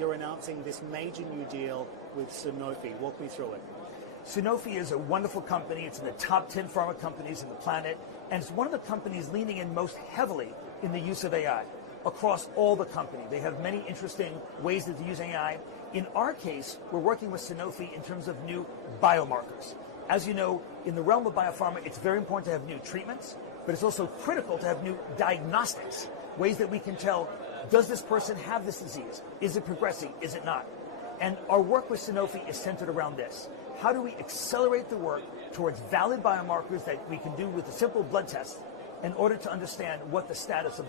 you're announcing this major new deal with Sanofi. Walk me through it. Sanofi is a wonderful company. It's in the top 10 pharma companies on the planet, and it's one of the companies leaning in most heavily in the use of AI across all the company. They have many interesting ways that they use AI. In our case, we're working with Sanofi in terms of new biomarkers. As you know, in the realm of biopharma, it's very important to have new treatments, but it's also critical to have new diagnostics, ways that we can tell, does this person have this disease? Is it progressing? Is it not? And our work with Sanofi is centered around this. How do we accelerate the work towards valid biomarkers that we can do with a simple blood test in order to understand what the status of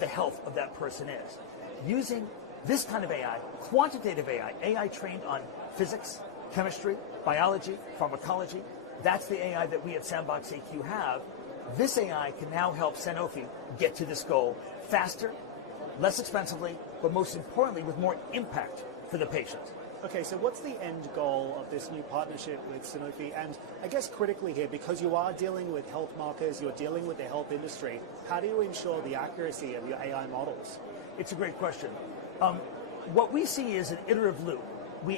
the health of that person is? Using this kind of AI, quantitative AI, AI trained on physics, chemistry, biology, pharmacology, that's the AI that we at Sandbox AQ have. This AI can now help Sanofi get to this goal faster, less expensively, but most importantly, with more impact for the patient. Okay, so what's the end goal of this new partnership with Sanofi? And I guess critically here, because you are dealing with health markers, you're dealing with the health industry, how do you ensure the accuracy of your AI models? It's a great question. What we see is an iterative loop. We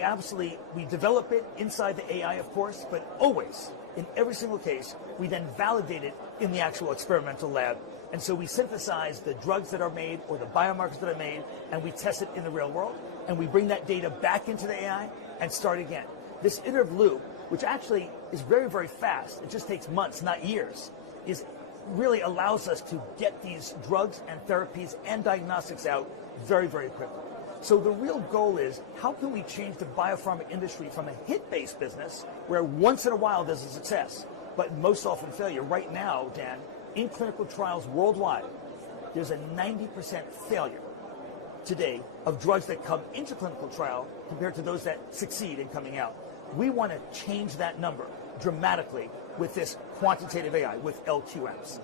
develop it inside the AI, of course, but always, in every single case, we then validate it in the actual experimental lab. And so we synthesize the drugs that are made or the biomarkers that are made, and we test it in the real world, and we bring that data back into the AI and start again. This iterative loop, which actually is very, very fast, it just takes months, not years, really allows us to get these drugs and therapies and diagnostics out very, very quickly. So the real goal is, how can we change the biopharma industry from a hit-based business where once in a while there's a success, but most often failure? Right now, Dan, in clinical trials worldwide, there's a 90% failure today of drugs that come into clinical trial compared to those that succeed in coming out. We want to change that number dramatically with this quantitative AI, with LQMs.